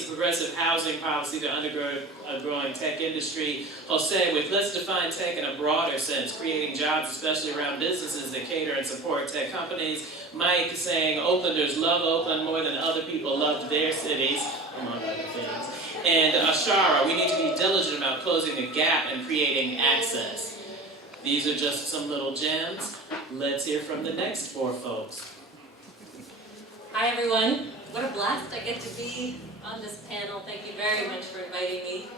needs a progressive housing policy to undergird a growing tech industry. Jose, with let's define tech in a broader sense, creating jobs, especially around businesses that cater and support tech companies. Mike saying Oaklanders love Oakland more than other people love their cities, among other things. And Ashara, we need to be diligent about closing the gap and creating access. These are just some little gems. Let's hear from the next four folks. Hi everyone. What a blast I get to be on this panel. Thank you very much for inviting me.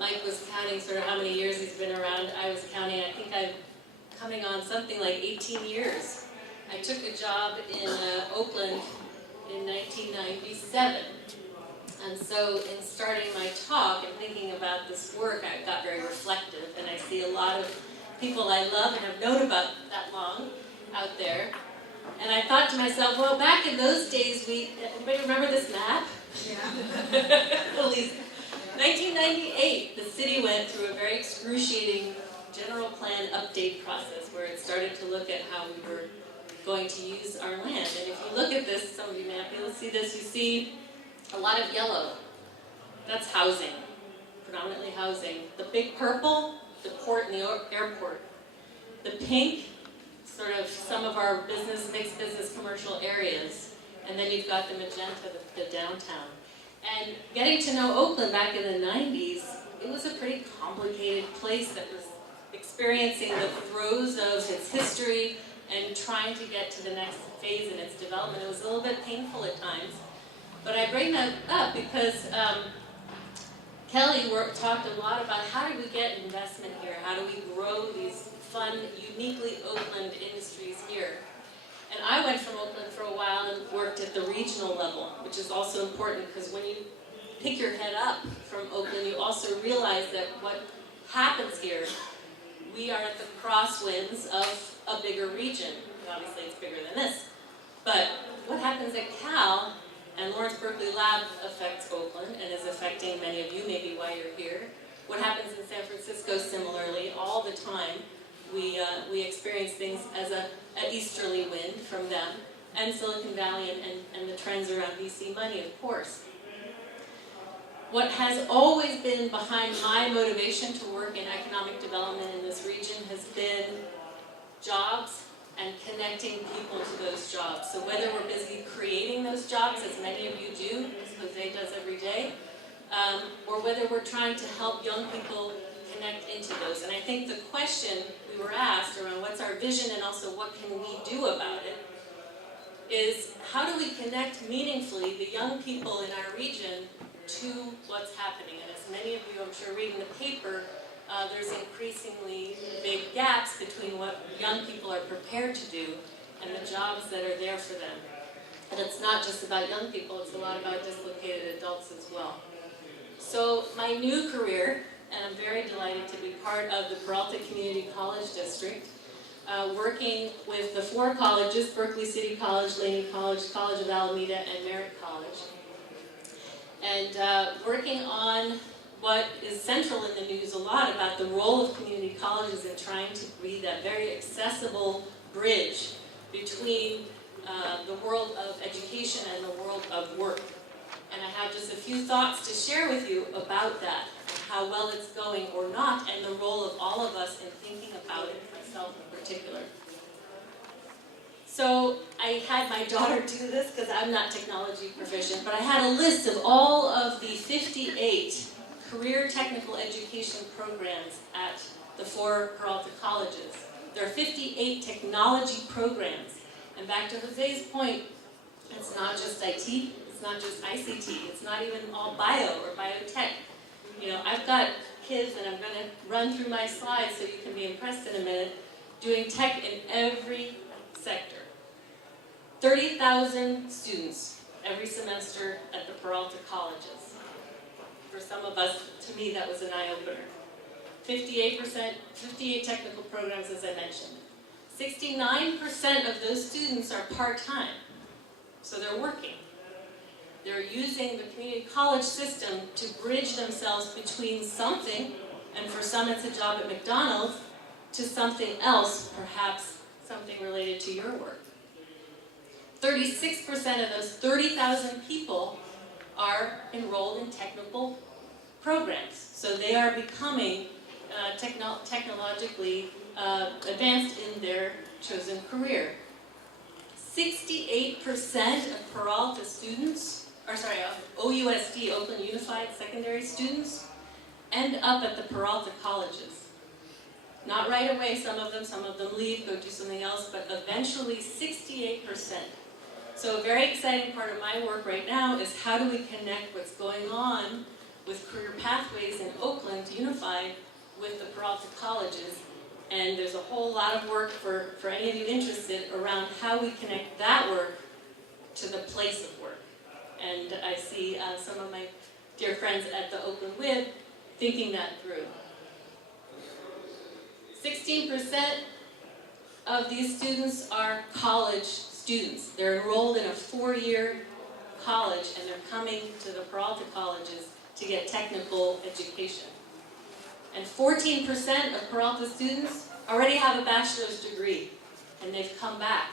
Mike was counting sort of how many years he's been around. I was counting, I think I'm coming on something like 18 years. I took a job in Oakland in 1997. And so in starting my talk and thinking about this work, I got very reflective, and I see a lot of people I love and have known about that long out there. And I thought to myself, well, back in those days, anybody remember this map? Yeah. At least 1998, the city went through a very excruciating general plan update process where it started to look at how we were going to use our land. And if you look at this, some of you may not be able to see this, you see a lot of yellow. That's housing, predominantly housing. The big purple, the port and the airport. The pink, sort of some of our business, mixed business commercial areas. And then you've got the magenta, the downtown. And getting to know Oakland back in the 90s, it was a pretty complicated place that was experiencing the throes of its history and trying to get to the next phase in its development. It was a little bit painful at times. But I bring that up because Kelly talked a lot about how do we get investment here? How do we grow these fun, uniquely Oakland industries here? And I went from Oakland for a while and worked at the regional level, which is also important because when you pick your head up from Oakland, you also realize that what happens here, we are at the crosswinds of a bigger region. Obviously it's bigger than this. But what happens at Cal and Lawrence Berkeley Lab affects Oakland and is affecting many of you, maybe why you're here. What happens in San Francisco similarly, all the time, we experience things as an easterly wind from them, and Silicon Valley and the trends around VC money, of course. What has always been behind my motivation to work in economic development in this region has been jobs and connecting people to those jobs. So whether we're busy creating those jobs, as many of you do, as Jose does every day, or whether we're trying to help young people connect into those. And I think the question we were asked around what's our vision and also what can we do about it is how do we connect meaningfully the young people in our region to what's happening. And as many of you, I'm sure, reading the paper, there's increasingly big gaps between what young people are prepared to do and the jobs that are there for them. And it's not just about young people, it's a lot about dislocated adults as well. So my new career, and I'm very delighted to be part of the Peralta Community College District, working with the four colleges, Berkeley City College, Laney College, College of Alameda, and Merritt College. And working on what is central in the news a lot about the role of community colleges in trying to be that very accessible bridge between the world of education and the world of work. And I have just a few thoughts to share with you about that, how well it's going or not, and the role of all of us in thinking about it, myself in particular. So I had my daughter do this because I'm not technology proficient, but I had a list of all of the 58 career technical education programs at the four Peralta colleges. There are 58 technology programs. And back to Jose's point, it's not just IT, it's not just ICT, it's not even all bio or biotech. You know, I've got kids, and I'm going to run through my slides so you can be impressed in a minute, doing tech in every sector. 30,000 students every semester at the Peralta colleges. For some of us, to me, that was an eye-opener. 58 technical programs, as I mentioned. 69% of those students are part-time, so they're working. They're using the community college system to bridge themselves between something, and for some it's a job at McDonald's, to something else, perhaps something related to your work. 36% of those 30,000 people are enrolled in technical programs. So they are becoming technologically advanced in their chosen career. 68% of Peralta students, of OUSD, Oakland Unified Secondary students, end up at the Peralta colleges. Not right away, some of them leave, go do something else, but eventually 68%. So a very exciting part of my work right now is how do we connect what's going on with career pathways in Oakland Unified with the Peralta colleges. And there's a whole lot of work for any of you interested around how we connect that work to the place of work. And I see some of my dear friends at the Oakland WIB thinking that through. 16% of these students are college students. They're enrolled in a 4-year college and they're coming to the Peralta colleges to get technical education. And 14% of Peralta students already have a bachelor's degree and they've come back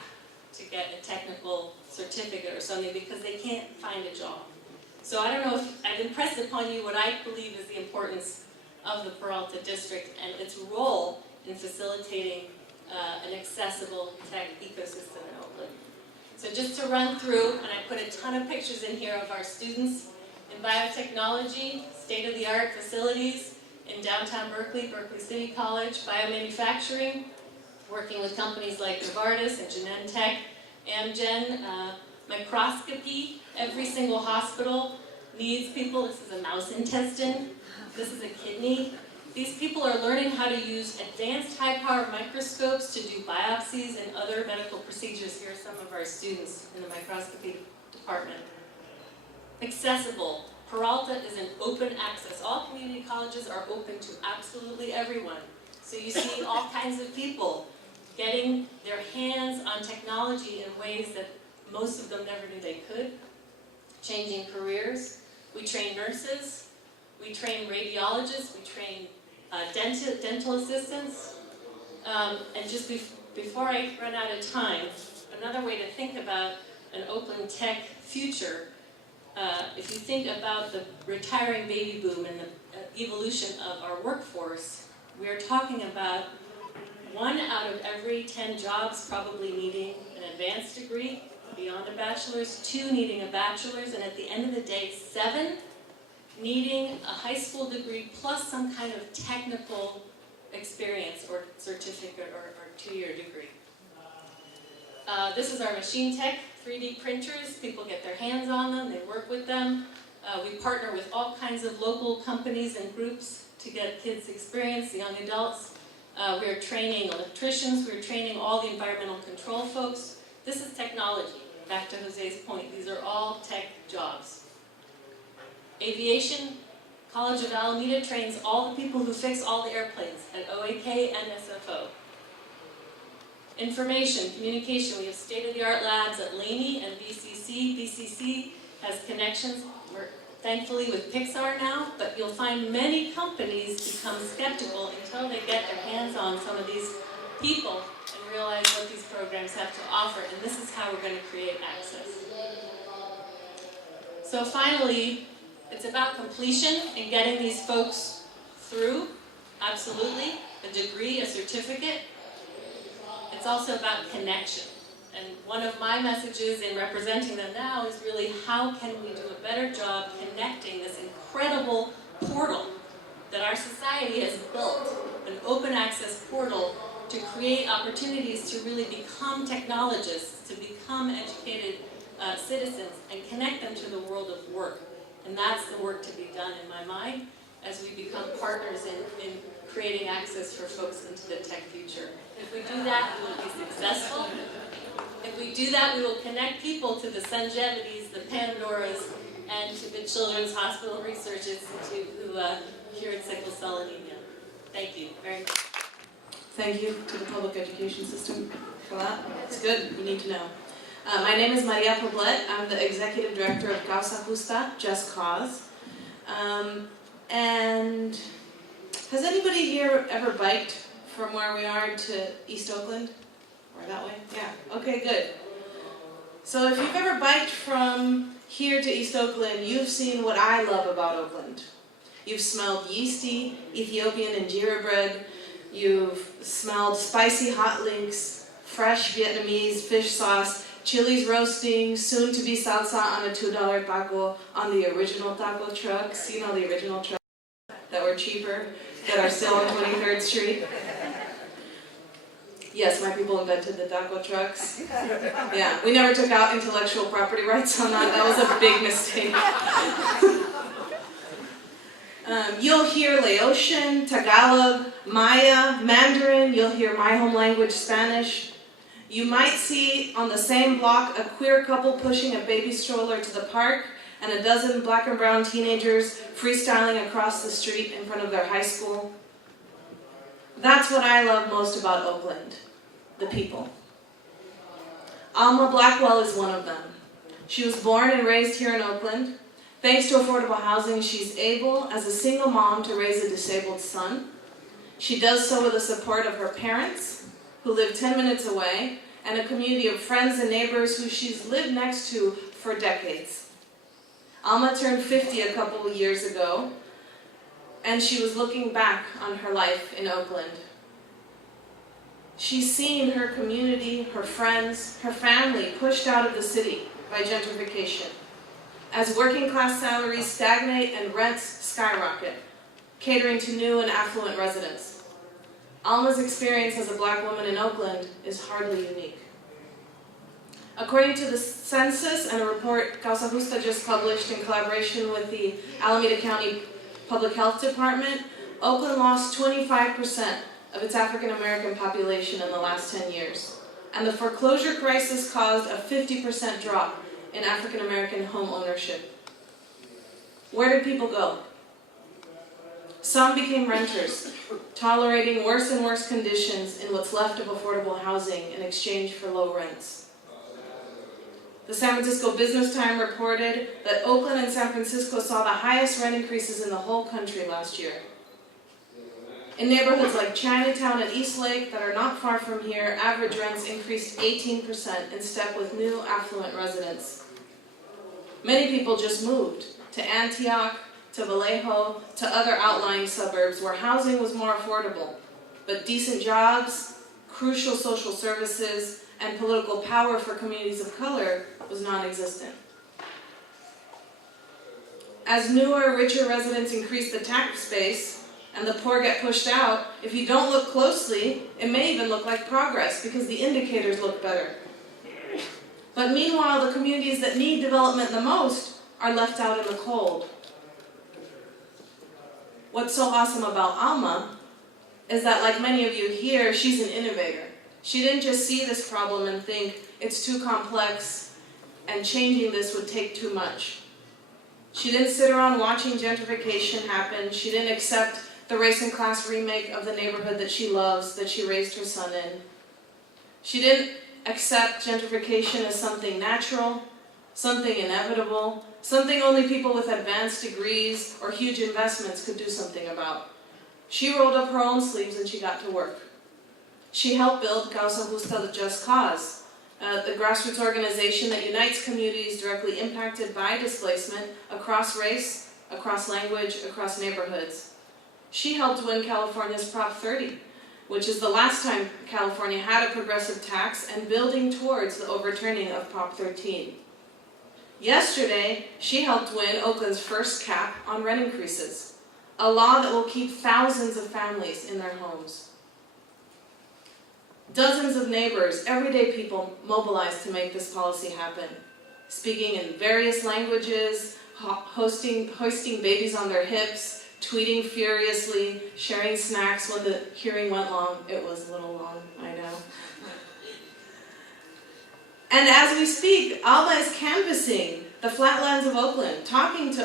to get a technical certificate or something because they can't find a job. So I don't know if I've impressed upon you what I believe is the importance of the Peralta district and its role in facilitating an accessible tech ecosystem in Oakland. So just to run through, and I put a ton of pictures in here of our students in biotechnology, state-of-the-art facilities in downtown Berkeley, Berkeley City College, biomanufacturing, working with companies like Novartis and Genentech, Amgen, microscopy. Every single hospital needs people. This is a mouse intestine. This is a kidney. These people are learning how to use advanced high-power microscopes to do biopsies and other medical procedures. Here are some of our students in the microscopy department. Accessible. Peralta is an open access. All community colleges are open to absolutely everyone. So you see all kinds of people getting their hands on technology in ways that most of them never knew they could. Changing careers. We train nurses. We train radiologists. We train dental assistants. And just before I run out of time, another way to think about an Oakland tech future, if you think about the retiring baby boom and the evolution of our workforce, we are talking about 1 out of every 10 jobs probably needing an advanced degree beyond a bachelor's, 2 needing a bachelor's, and at the end of the day, 7 needing a high school degree plus some kind of technical experience or certificate or 2-year degree. This is our machine tech, 3D printers. People get their hands on them, they work with them. We partner with all kinds of local companies and groups to get kids experience, the young adults. We're training electricians, we're training all the environmental control folks. This is technology. Back to Jose's point, these are all tech jobs. Aviation, College of Alameda trains all the people who fix all the airplanes at OAK and SFO. Information, communication, we have state-of-the-art labs at Laney and BCC. BCC has connections, we're thankfully with Pixar now, but you'll find many companies become skeptical until they get their hands on some of these people and realize what these programs have to offer, and this is how we're going to create access. So finally, it's about completion and getting these folks through, absolutely, a degree, a certificate. It's also about connection. And one of my messages in representing them now is really how can we do a better job connecting this incredible portal that our society has built, an open access portal to create opportunities to really become technologists, to become educated citizens, and connect them to the world of work. And that's the work to be done in my mind as we become partners in creating access for folks into the tech future. If we do that, we will be successful. If we do that, we will connect people to the Sunjevities, the Pandoras, and to the Children's Hospital Research Institute who cured sickle cell anemia. Thank you very much. Thank you to the public education system for that. It's good, you need to know. My name is Maria Poblet. I'm the Executive Director of Causa Justa, Just Cause. And has anybody here ever biked from where we are to East Oakland? Or that way? Yeah, okay, good. So if you've ever biked from here to East Oakland, you've seen what I love about Oakland. You've smelled yeasty Ethiopian injera bread. You've smelled spicy hot links, fresh Vietnamese fish sauce, chilies roasting, soon to be salsa on a $2 taco on the original taco trucks. You know, the original trucks that were cheaper, that are still on 23rd Street. Yes, my people invented the taco trucks. Yeah, we never took out intellectual property rights on that. That was a big mistake. You'll hear Laotian, Tagalog, Maya, Mandarin. You'll hear my home language, Spanish. You might see on the same block a queer couple pushing a baby stroller to the park and a dozen black and brown teenagers freestyling across the street in front of their high school. That's what I love most about Oakland, the people. Alma Blackwell is one of them. She was born and raised here in Oakland. Thanks to affordable housing, she's able, as a single mom, to raise a disabled son. She does so with the support of her parents, who live 10 minutes away, and a community of friends and neighbors who she's lived next to for decades. Alma turned 50 a couple of years ago, and she was looking back on her life in Oakland. She's seen her community, her friends, her family pushed out of the city by gentrification, as working class salaries stagnate and rents skyrocket, catering to new and affluent residents. Alma's experience as a black woman in Oakland is hardly unique. According to the census and a report Causa Justa just published in collaboration with the Alameda County Public Health Department, Oakland lost 25% of its African American population in the last 10 years. And the foreclosure crisis caused a 50% drop in African American home ownership. Where did people go? Some became renters, tolerating worse and worse conditions in what's left of affordable housing in exchange for low rents. The San Francisco Business Times reported that Oakland and San Francisco saw the highest rent increases in the whole country last year. In neighborhoods like Chinatown and East Lake that are not far from here, average rents increased 18% in step with new affluent residents. Many people just moved to Antioch, to Vallejo, to other outlying suburbs where housing was more affordable, but decent jobs, crucial social services, and political power for communities of color was non-existent. As newer, richer residents increase the tax base and the poor get pushed out, if you don't look closely, it may even look like progress because the indicators look better. But meanwhile, the communities that need development the most are left out in the cold. What's so awesome about Alma is that, like many of you here, she's an innovator. She didn't just see this problem and think it's too complex and changing this would take too much. She didn't sit around watching gentrification happen. She didn't accept the race and class remake of the neighborhood that she loves, that she raised her son in. She didn't accept gentrification as something natural, something inevitable, something only people with advanced degrees or huge investments could do something about. She rolled up her own sleeves and she got to work. She helped build Causa Justa, the Just Cause, the grassroots organization that unites communities directly impacted by displacement across race, across language, across neighborhoods. She helped win California's Prop 30, which is the last time California had a progressive tax and building towards the overturning of Prop 13. Yesterday, she helped win Oakland's first cap on rent increases, a law that will keep thousands of families in their homes. Dozens of neighbors, everyday people, mobilized to make this policy happen, speaking in various languages, hoisting babies on their hips, tweeting furiously, sharing snacks. When the hearing went long, it was a little long, I know. And as we speak, Alma is canvassing the flatlands of Oakland, talking to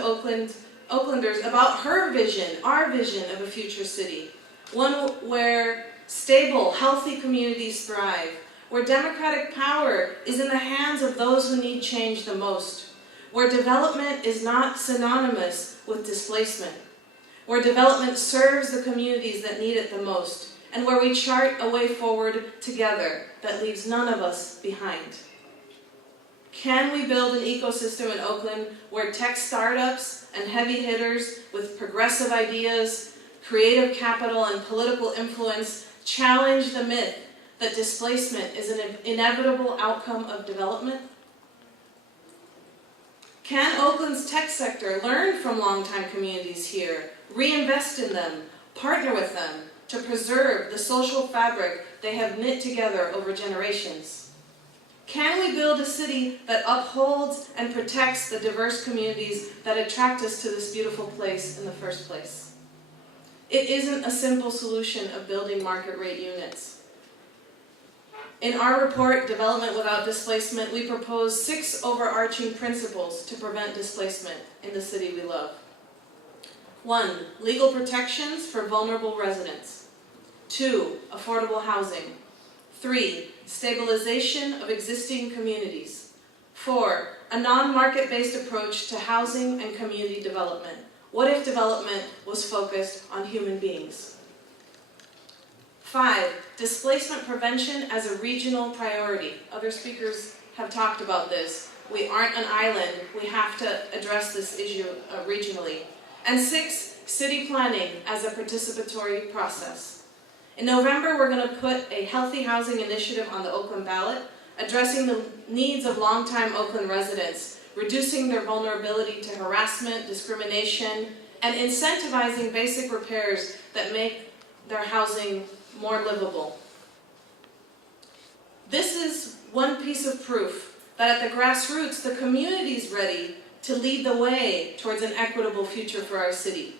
Oaklanders about her vision, our vision of a future city. One where stable, healthy communities thrive, where democratic power is in the hands of those who need change the most, where development is not synonymous with displacement, where development serves the communities that need it the most, and where we chart a way forward together that leaves none of us behind. Can we build an ecosystem in Oakland where tech startups and heavy hitters with progressive ideas, creative capital, and political influence challenge the myth that displacement is an inevitable outcome of development? Can Oakland's tech sector learn from longtime communities here, reinvest in them, partner with them to preserve the social fabric they have knit together over generations? Can we build a city that upholds and protects the diverse communities that attract us to this beautiful place in the first place? It isn't a simple solution of building market rate units. In our report, Development Without Displacement, we propose 6 overarching principles to prevent displacement in the city we love. 1, legal protections for vulnerable residents. 2, affordable housing. 3, stabilization of existing communities. 4, a non-market-based approach to housing and community development. What if development was focused on human beings? 5, displacement prevention as a regional priority. Other speakers have talked about this. We aren't an island. We have to address this issue regionally. And 6, city planning as a participatory process. In November, we're going to put a healthy housing initiative on the Oakland ballot, addressing the needs of longtime Oakland residents, reducing their vulnerability to harassment, discrimination, and incentivizing basic repairs that make their housing more livable. This is one piece of proof that at the grassroots, the community is ready to lead the way towards an equitable future for our city.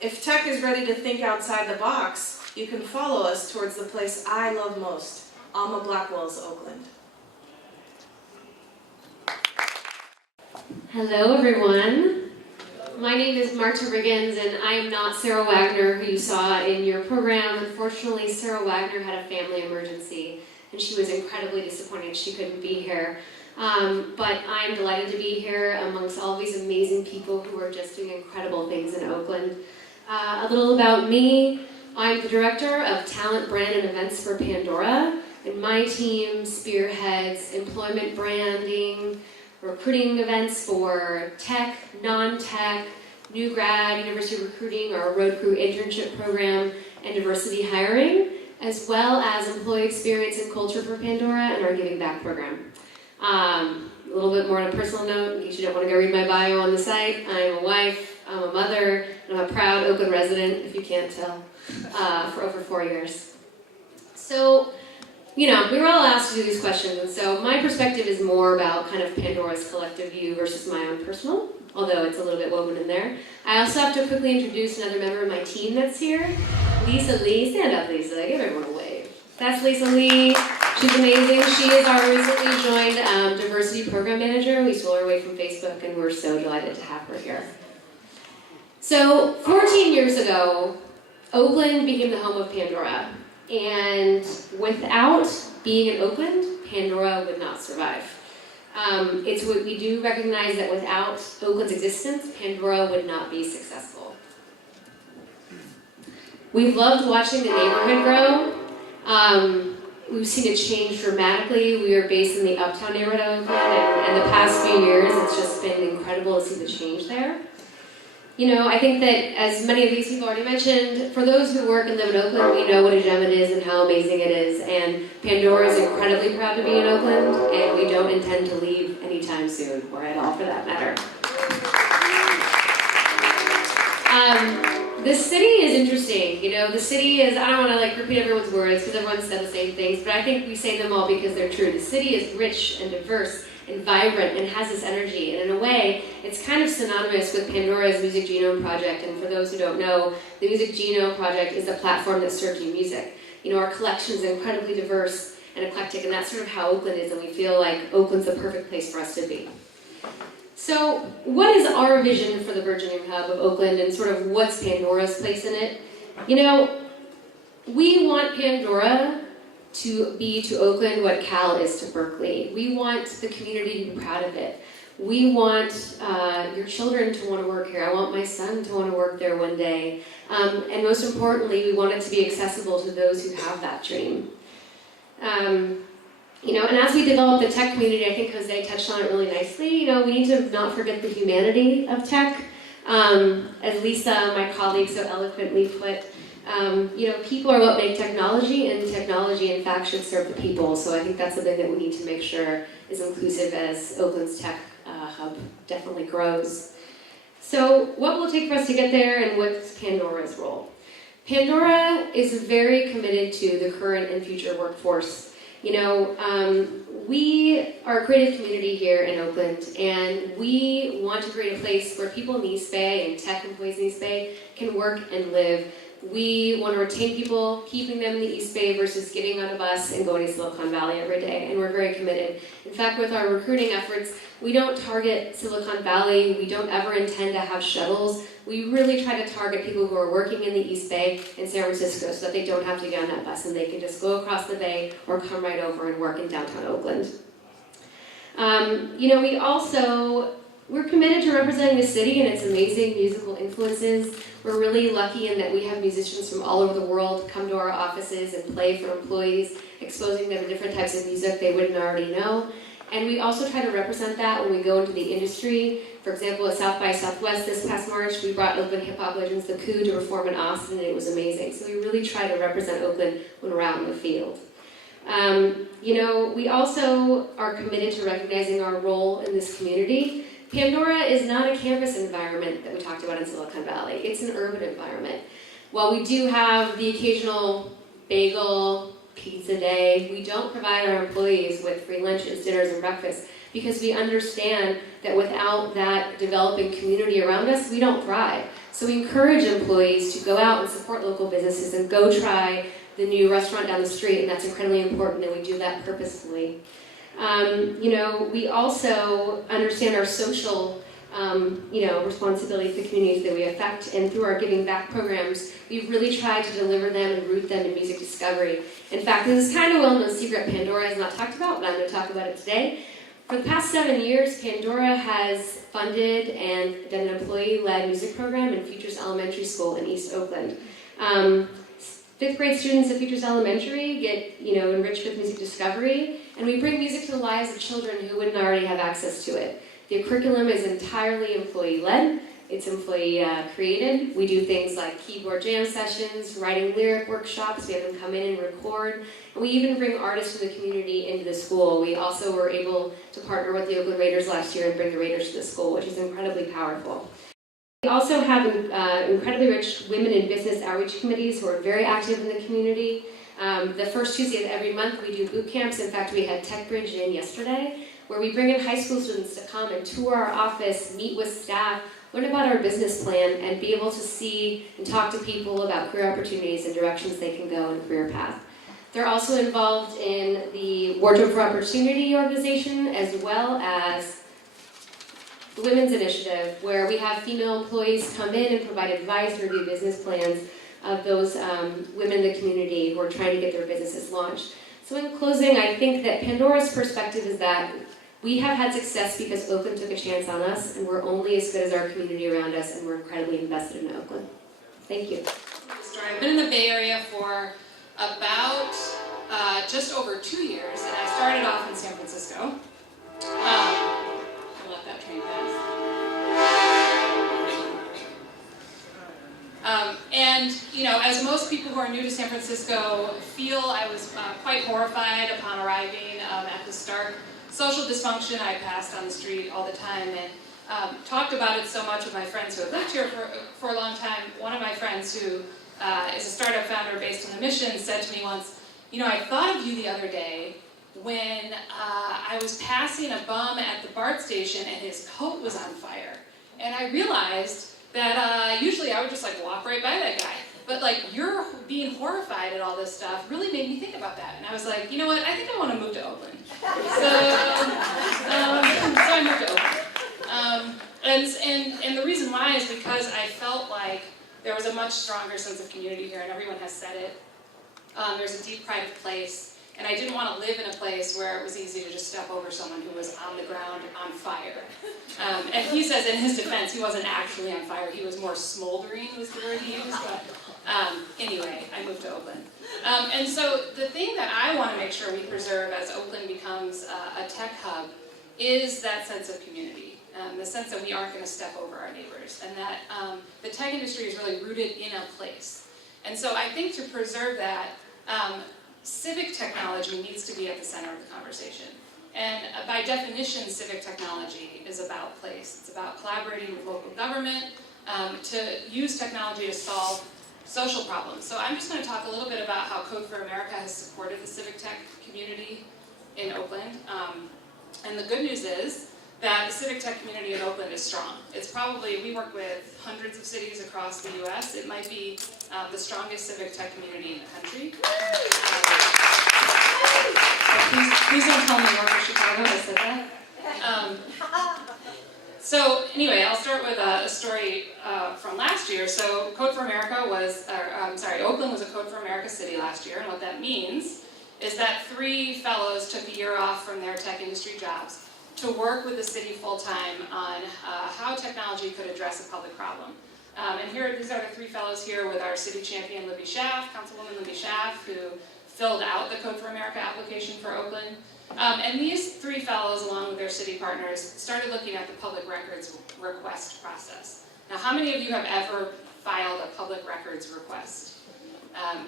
If tech is ready to think outside the box, you can follow us towards the place I love most, Alma Blackwell's Oakland. Hello everyone. My name is Marta Riggins and I am not Sarah Wagner who you saw in your program. Unfortunately, Sarah Wagner had a family emergency and she was incredibly disappointed she couldn't be here. But I'm delighted to be here amongst all these amazing people who are just doing incredible things in Oakland. A little about me. I'm the Director of Talent, Brand, and Events for Pandora, and my team spearheads employment branding, recruiting events for tech, non-tech, new grad, university recruiting, our road crew internship program, and diversity hiring, as well as employee experience and culture for Pandora and our Giving Back program. A little bit more on a personal note, in case you don't want to go read my bio on the site. I'm a wife, I'm a mother, and I'm a proud Oakland resident, if you can't tell, for over 4 years. So, we were all asked to do these questions, and so my perspective is more about kind of Pandora's collective view versus my own personal, although it's a little bit woven in there. I also have to quickly introduce another member of my team that's here, Lisa Lee. Stand up, Lisa. Give everyone a wave. That's Lisa Lee. She's amazing. She is our recently joined diversity program manager. We stole her away from Facebook, and we're so delighted to have her here. So, 14 years ago, Oakland became the home of Pandora. And without being in Oakland, Pandora would not survive. It's what we do recognize that without Oakland's existence, Pandora would not be successful. We've loved watching the neighborhood grow. We've seen it change dramatically. We are based in the uptown neighborhood of Oakland, and the past few years, it's just been incredible to see the change there. I think that, as many of these people already mentioned, for those who work and live in Oakland, we know what a gem it is and how amazing it is. And Pandora is incredibly proud to be in Oakland, and we don't intend to leave anytime soon, or at all for that matter. The city is interesting. The city is, I don't want to repeat everyone's words because everyone said the same things, but I think we say them all because they're true. The city is rich and diverse and vibrant and has this energy, and in a way it's kind of synonymous with Pandora's Music Genome Project. And for those who don't know, the Music Genome Project is a platform that serves you music. Our collection is incredibly diverse and eclectic, and that's sort of how Oakland is, and we feel like Oakland's the perfect place for us to be. So what is our vision for the burgeoning hub of Oakland, and sort of what's Pandora's place in it? We want Pandora to be to Oakland what Cal is to Berkeley. We want the community to be proud of it. We want your children to want to work here. I want my son to want to work there one day. And most importantly, we want it to be accessible to those who have that dream. And as we develop the tech community, I think Jose touched on it really nicely. We need to not forget the humanity of tech. As Lisa, my colleague, so eloquently put, people are what make technology, and technology, in fact, should serve the people. So I think that's something that we need to make sure is inclusive as Oakland's tech hub definitely grows. So what will it take for us to get there, and what's Pandora's role? Pandora is very committed to the current and future workforce. We are a creative community here in Oakland, and we want to create a place where people in the East Bay and tech employees in the East Bay can work and live. We want to retain people, keeping them in the East Bay versus getting on a bus and going to Silicon Valley every day, and we're very committed. In fact, with our recruiting efforts, we don't target Silicon Valley. We don't ever intend to have shuttles. We really try to target people who are working in the East Bay and San Francisco so that they don't have to get on that bus and they can just go across the bay or come right over and work in downtown Oakland. We're committed to representing the city and its amazing musical influences. We're really lucky in that we have musicians from all over the world come to our offices and play for employees, exposing them to different types of music they wouldn't already know. And we also try to represent that when we go into the industry. For example, at South by Southwest this past March, we brought Oakland hip-hop legends The Coup to perform in Austin, and it was amazing. So we really try to represent Oakland when we're out in the field. We also are committed to recognizing our role in this community. Pandora is not a campus environment that we talked about in Silicon Valley. It's an urban environment. While we do have the occasional bagel, pizza day, we don't provide our employees with free lunches, dinners, and breakfasts because we understand that without that developing community around us, we don't thrive. So we encourage employees to go out and support local businesses and go try the new restaurant down the street, and that's incredibly important, and we do that purposefully. We also understand our social, responsibility to the communities that we affect, and through our Giving Back programs, we've really tried to deliver them and root them in music discovery. In fact, this is kind of a well-known secret Pandora has not talked about, but I'm going to talk about it today. For the past 7 years, Pandora has funded and done an employee-led music program in Futures Elementary School in East Oakland. 5th grade students at Futures Elementary get, enriched with music discovery, and we bring music to the lives of children who wouldn't already have access to it. The curriculum is entirely employee-led. It's employee-created. We do things like keyboard jam sessions, writing lyric workshops. We have them come in and record. And we even bring artists from the community into the school. We also were able to partner with the Oakland Raiders last year and bring the Raiders to the school, which is incredibly powerful. We also have incredibly rich women in business outreach committees who are very active in the community. The first Tuesday of every month we do boot camps. In fact, we had Tech Bridge in yesterday, where we bring in high school students to come and tour our office, meet with staff, learn about our business plan, and be able to see and talk to people about career opportunities and directions they can go in a career path. They're also involved in the Wardrobe for Opportunity organization, as well as the Women's Initiative, where we have female employees come in and provide advice and review business plans of those women in the community who are trying to get their businesses launched. So in closing, I think that Pandora's perspective is that we have had success because Oakland took a chance on us, and we're only as good as our community around us, and we're incredibly invested in Oakland. Thank you. I've been in the Bay Area for about just over 2 years, and I started off in San Francisco. I'll let that train pass. As most people who are new to San Francisco feel, I was quite horrified upon arriving at the stark social dysfunction I passed on the street all the time, and talked about it so much with my friends who have lived here for a long time. One of my friends who is a startup founder based in the Mission said to me once, I thought of you the other day when I was passing a bum at the BART station and his coat was on fire. And I realized that usually I would just walk right by that guy. But you're being horrified at all this stuff really made me think about that. And I was like, you know what, I think I want to move to Oakland. So I moved to Oakland. And the reason why is because I felt like there was a much stronger sense of community here, and everyone has said it. There's a deep pride of place, And I didn't want to live in a place where it was easy to just step over someone who was on the ground on fire. And he says in his defense, he wasn't actually on fire, he was more smoldering was the word he used. But anyway, I moved to Oakland. And so the thing that I want to make sure we preserve as Oakland becomes a tech hub is that sense of community. The sense that we aren't going to step over our neighbors, and that the tech industry is really rooted in a place. And so I think to preserve that, civic technology needs to be at the center of the conversation. And by definition, civic technology is about place. It's about collaborating with local government to use technology to solve social problems. So I'm just going to talk a little bit about how Code for America has supported the civic tech community in Oakland. And the good news is that the civic tech community in Oakland is strong. It's probably, we work with hundreds of cities across the US. It might be the strongest civic tech community in the country. Please don't tell me North of Chicago has said that. So anyway, I'll start with a story from last year. So Code for America was, Oakland was a Code for America city last year, and what that means is that 3 fellows took a year off from their tech industry jobs to work with the city full-time on how technology could address a public problem. And here, these are the 3 fellows here with our city champion, Libby Schaff, Councilwoman Libby Schaff, who filled out the Code for America application for Oakland. And these 3 fellows, along with their city partners, started looking at the public records request process. Now, how many of you have ever filed a public records request?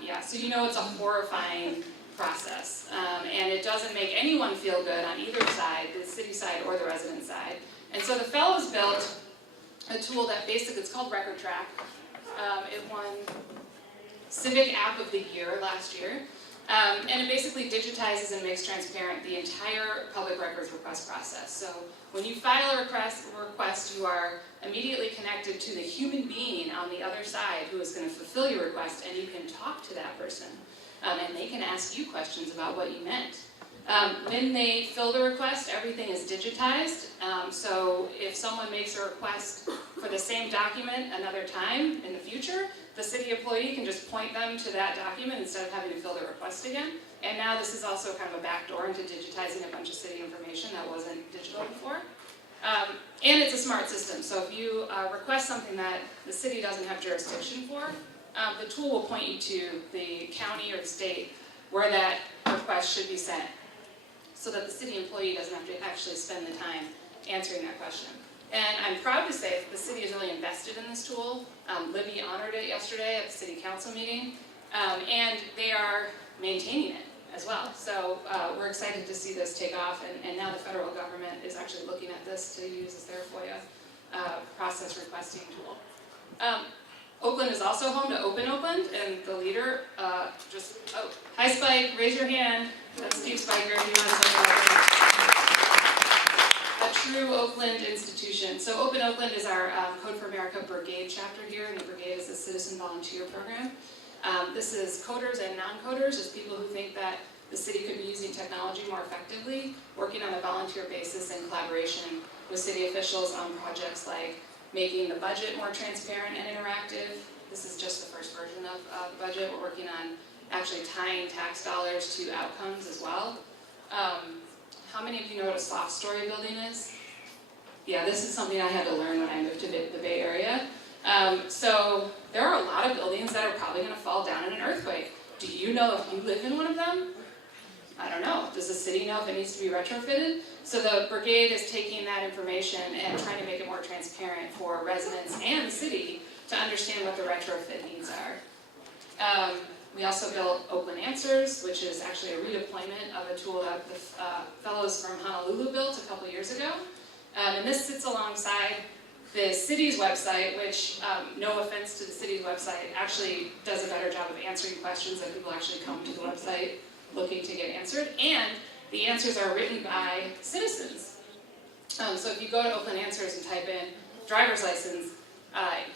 Yeah, so you know it's a horrifying process, and it doesn't make anyone feel good on either side, the city side or the resident side. And so the fellows built a tool that basically, it's called Record Track. It won Civic App of the Year last year, and it basically digitizes and makes transparent the entire public records request process. So when you file a request, you are immediately connected to the human being on the other side who is going to fulfill your request, and you can talk to that person. And they can ask you questions about what you meant. When they fill the request, everything is digitized. So if someone makes a request for the same document another time in the future, the city employee can just point them to that document instead of having to fill the request again. And now this is also kind of a backdoor into digitizing a bunch of city information that wasn't digital before. And it's a smart system. So if you request something that the city doesn't have jurisdiction for, the tool will point you to the county or the state where that request should be sent, so that the city employee doesn't have to actually spend the time answering that question. And I'm proud to say that the city is really invested in this tool. Libby honored it yesterday at the city council meeting, and they are maintaining it as well. So we're excited to see this take off, and now the federal government is actually looking at this to use as their FOIA process requesting tool. Oakland is also home to Open Oakland, and the leader hi Spike, raise your hand. That's Steve Spiker, if you want to talk about a true Oakland institution. So Open Oakland is our Code for America Brigade chapter here, and the Brigade is a citizen volunteer program. This is coders and non-coders, just people who think that the city could be using technology more effectively, working on a volunteer basis in collaboration with city officials on projects like making the budget more transparent and interactive. This is just the first version of the budget. We're working on actually tying tax dollars to outcomes as well. How many of you know what a soft story building is? Yeah, this is something I had to learn when I moved to the Bay Area. So there are a lot of buildings that are probably going to fall down in an earthquake. Do you know if you live in one of them? I don't know. Does the city know if it needs to be retrofitted? So the brigade is taking that information and trying to make it more transparent for residents and the city to understand what the retrofit needs are. We also built Oakland Answers, which is actually a redeployment of a tool that the fellows from Honolulu built a couple years ago. And this sits alongside the city's website, which, no offense to the city's website, actually does a better job of answering questions that people actually come to the website looking to get answered, and the answers are written by citizens. So if you go to Oakland Answers and type in driver's license,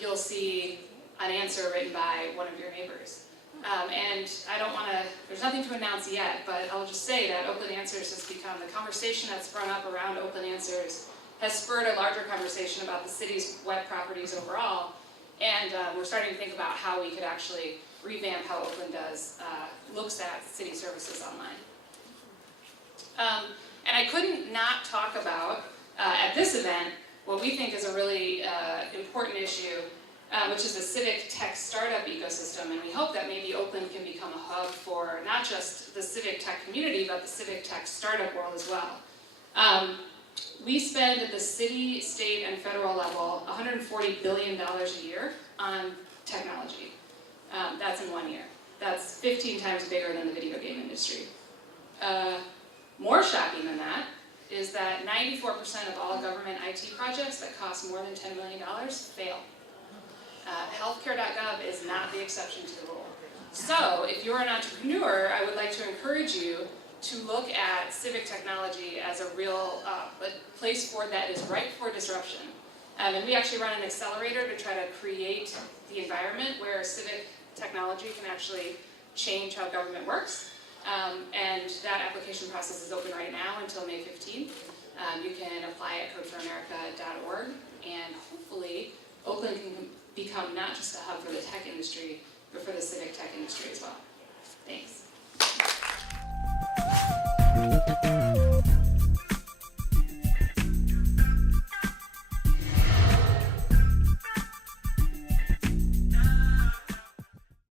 you'll see an answer written by one of your neighbors. And I don't want to, there's nothing to announce yet, but I'll just say that Oakland Answers has become, the conversation that's sprung up around Oakland Answers has spurred a larger conversation about the city's web properties overall, and we're starting to think about how we could actually revamp how Oakland looks at city services online. And I couldn't not talk about, at this event, what we think is a really important issue, which is the civic tech startup ecosystem. And we hope that maybe Oakland can become a hub for not just the civic tech community, but the civic tech startup world as well. We spend at the city, state, and federal level $140 billion a year on technology. That's in 1 year. That's 15 times bigger than the video game industry. More shocking than that is that 94% of all government IT projects that cost more than $10 million fail. Healthcare.gov is not the exception to the rule. So, if you're an entrepreneur, I would like to encourage you to look at civic technology as a real place that is ripe for disruption. And we actually run an accelerator to try to create the environment where civic technology can actually change how government works. And that application process is open right now until May 15th. You can apply at codeforamerica.org, and hopefully Oakland can become not just a hub for the tech industry, but for the civic tech industry as well.